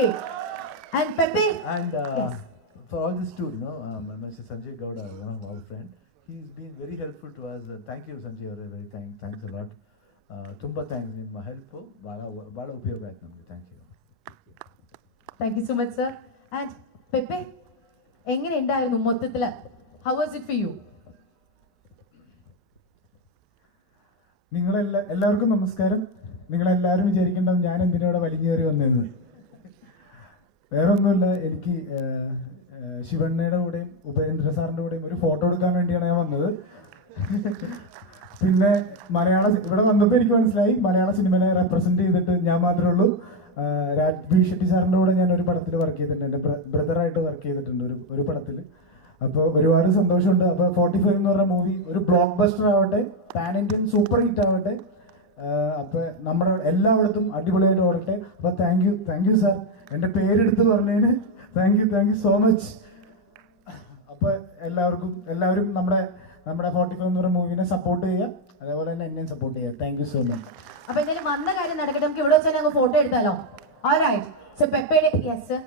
And Pepe? And uh, Yes. for all this too, you know, um, Mr. Sanjay Gowda, one of our friend, he's been very helpful to us. Uh, thank you, Sanjay. Very, very thank, thanks a lot. Uh, ತುಂಬಾ thanks ನಿಮ್ಮ help ಭಾಳ ಭಾಳ ಉಪಯೋಗ ಆಯ್ತು ನಮಗೆ thank you Thank you so much, sir. And Pepe, എങ്ങനെ ഉണ്ടായിരുന്നു മൊത്തത്തില് how was it for you നിങ്ങളെല്ലാ എല്ലാവർക്കും നമസ്കാരം നിങ്ങളെല്ലാവരും വിചാരിക്കേണ്ടാവും ഞാൻ എന്തിനാ വലിഞ്ഞു കയറി വന്നതെന്ന് വേറെ ഒന്നുമില്ല എനിക്ക് ശിവണ്ണയുടെ കൂടെയും ഉപേന്ദ്ര സാറിന്റെ കൂടെയും ഒരു ഫോട്ടോ എടുക്കാൻ വേണ്ടിയാണ് ഞാൻ വന്നത്. പിന്നെ മലയാള ഇവിടെ വന്നപ്പോൾ എനിക്ക് മനസ്സിലായി മലയാള സിനിമയെ റെപ്രസെന്റ് ചെയ്തിട്ട് ഞാൻ മാത്രമേ ഉള്ളൂ. ആഹ്, രാജ് ബി ഷെട്ടി സാറിന്റെ കൂടെ ഞാൻ ഒരു പടത്തിൽ വർക്ക് ചെയ്തിട്ടുണ്ട്. എന്റെ ബ്രദറായിട്ട് വർക്ക് ചെയ്തിട്ടുണ്ട് ഒരു ഒരു പടത്തിൽ അപ്പോൾ ഒരുപാട് സന്തോഷമുണ്ട്. അപ്പോൾ ഫോർട്ടി ഫൈവ് എന്ന് പറഞ്ഞ മൂവി ഒരു ബ്ലോക്ക് ബസ്റ്റർ ആവട്ടെ പാൻ ഇന്ത്യൻ സൂപ്പർ ഹിറ്റ് ആവട്ടെ അപ്പോൾ നമ്മുടെ എല്ലായിടത്തും അടിപൊളിയായിട്ട് ഓടട്ടെ അപ്പോൾ thank you thank you sir എന്റെ പേരെടുത്ത് പറഞ്ഞതിന് thank you thank you so much അപ്പോൾ എല്ലാവർക്കും എല്ലാവരും നമ്മുടെ നമ്മുടെ ഫോർട്ടി ഫൈവ് എന്ന് പറയുന്ന മൂവിനെ സപ്പോർട്ട് ചെയ്യുക. അതേപോലെ തന്നെ എന്നെയും സപ്പോർട്ട് ചെയ്യുക. താങ്ക് യു സോ മച്ച് അപ്പൊ എന്തായാലും വന്ന കാര്യം നടക്കട്ടെ. നമുക്ക് ഇവിടെ വെച്ചാൽ ഫോട്ടോ എടുത്താലോ? Alright so പെപ്പയുടെ yes